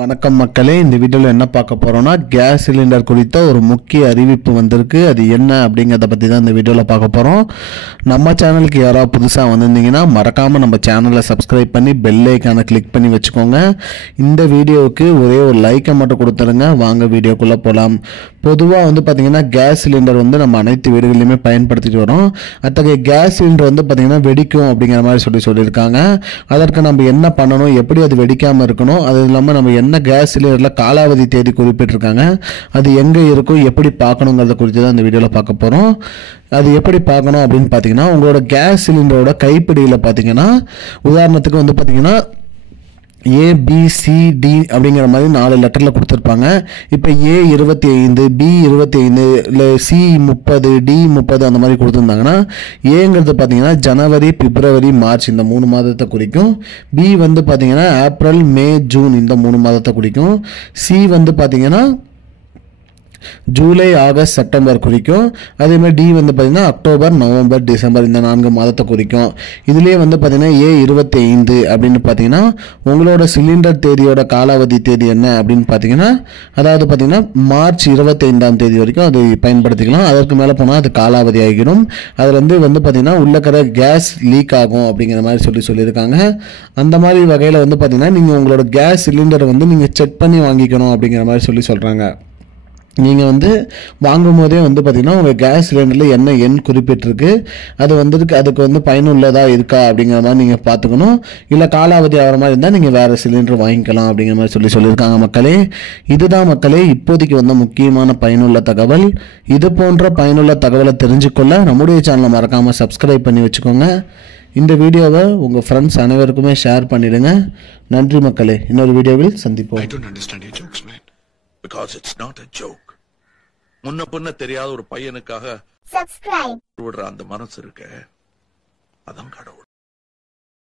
வணக்கம் மக்களே, இந்த வீடியோவில் என்ன பார்க்க போகிறோன்னா கேஸ் சிலிண்டர் குறித்த ஒரு முக்கிய அறிவிப்பு வந்திருக்கு. அது என்ன அப்படிங்கிறத பற்றி தான் இந்த வீடியோவில் பார்க்க போகிறோம். நம்ம சேனலுக்கு யாராவது புதுசாக வந்திருந்தீங்கன்னா மறக்காமல் நம்ம சேனலை சப்ஸ்கிரைப் பண்ணி பெல் ஐக்கானை கிளிக் பண்ணி வச்சுக்கோங்க. இந்த வீடியோவுக்கு ஒரே ஒரு லைக்கை மட்டும் கொடுத்துருங்க. வாங்க வீடியோக்குள்ளே போகலாம். பொதுவாக பார்த்திங்கன்னா கேஸ் சிலிண்டர் நம்ம அனைத்து வீடுகளிலுமே பயன்படுத்திட்டு வரோம். அத்தகைய கேஸ் சிலிண்டர் பார்த்திங்கன்னா வெடிக்கும் அப்படிங்கிற மாதிரி சொல்லியிருக்காங்க. அதற்கு நம்ம என்ன பண்ணணும், எப்படி அது வெடிக்காமல் இருக்கணும், அது இல்லாமல் நம்ம என்ன கேஸ் சிலிண்டரில் காலாவதி தேதி குறிப்பிட்டிருக்காங்க, அது எங்கே இருக்கும், எப்படி பார்க்கணுங்கிறத குறித்து தான் இந்த வீடியோவில் பார்க்க போகிறோம். அது எப்படி பார்க்கணும் அப்படின்னு பார்த்தீங்கன்னா, உங்களோட கேஸ் சிலிண்டரோட கைப்பிடியில் பார்த்தீங்கன்னா உதாரணத்துக்கு பார்த்தீங்கன்னா ABCD அப்படிங்கிற மாதிரி 4 லெட்டரில் கொடுத்துருப்பாங்க. இப்போ A25, B25 இல்லை C30, D30 அந்த மாதிரி கொடுத்துருந்தாங்கன்னா, ஏங்கிறது பார்த்தீங்கன்னா ஜனவரி, பிப்ரவரி, மார்ச் இந்த 3 மாதத்தை குறிக்கும். B பார்த்தீங்கன்னா ஏப்ரல், மே, ஜூன் இந்த 3 மாதத்தை குறிக்கும். C பார்த்தீங்கன்னா ஜூலை, ஆகஸ்ட், செப்டம்பர் குறிக்கும். அதேமாதிரி டி பார்த்தீங்கன்னா அக்டோபர், நவம்பர், டிசம்பர் இந்த 4 மாதத்தை குறிக்கும். இதுலேயே பார்த்தீங்கன்னா A25 அப்படின்னு பார்த்தீங்கன்னா உங்களோட சிலிண்டர் தேதியோட காலாவதி தேதி என்ன அப்படின்னு பார்த்தீங்கன்னா, அதாவது பார்த்தீங்கன்னா மார்ச் 25ஆம் தேதி வரைக்கும் அது பயன்படுத்திக்கலாம். அதற்கு மேலே போனால் அது காலாவதி ஆகிடும். அதில் பார்த்தீங்கன்னா உள்ளக்கிற கேஸ் லீக் ஆகும் அப்படிங்கிற மாதிரி சொல்லியிருக்காங்க. அந்த மாதிரி வகையில் பார்த்தீங்கன்னா நீங்கள் உங்களோட கேஸ் சிலிண்டரை நீங்கள் செக் பண்ணி வாங்கிக்கணும் அப்படிங்கிற மாதிரி சொல்கிறாங்க. நீங்கள் வாங்கும் போதே பார்த்தீங்கன்னா உங்கள் கேஸ் சிலிண்டரில் என்ன எண் குறிப்பிட்டிருக்கு, அது அதுக்கு பயனுள்ளதாக இருக்கா அப்படிங்கிற மாதிரி நீங்கள் பார்த்துக்கணும். இல்லை காலாவதி ஆகிற மாதிரி இருந்தால் நீங்கள் வேறு சிலிண்டர் வாங்கிக்கலாம் அப்படிங்கிற மாதிரி சொல்லியிருக்காங்க மக்களே. இதுதான் மக்களே இப்போதைக்கு முக்கியமான பயனுள்ள தகவல். இது போன்ற பயனுள்ள தகவலை தெரிஞ்சுக்கொள்ள நம்முடைய சேனலை மறக்காமல் சப்ஸ்கிரைப் பண்ணி வச்சுக்கோங்க. இந்த வீடியோவை உங்கள் ஃப்ரெண்ட்ஸ் அனைவருக்குமே ஷேர் பண்ணிடுங்க. நன்றி மக்களே, இன்னொரு வீடியோவில் சந்திப்போம். Because it's not a joke. முன்ன பின்ன தெரியாத ஒரு பையனுக்காக விடுற அந்த மனசு இருக்க, அதான் கடவுள்.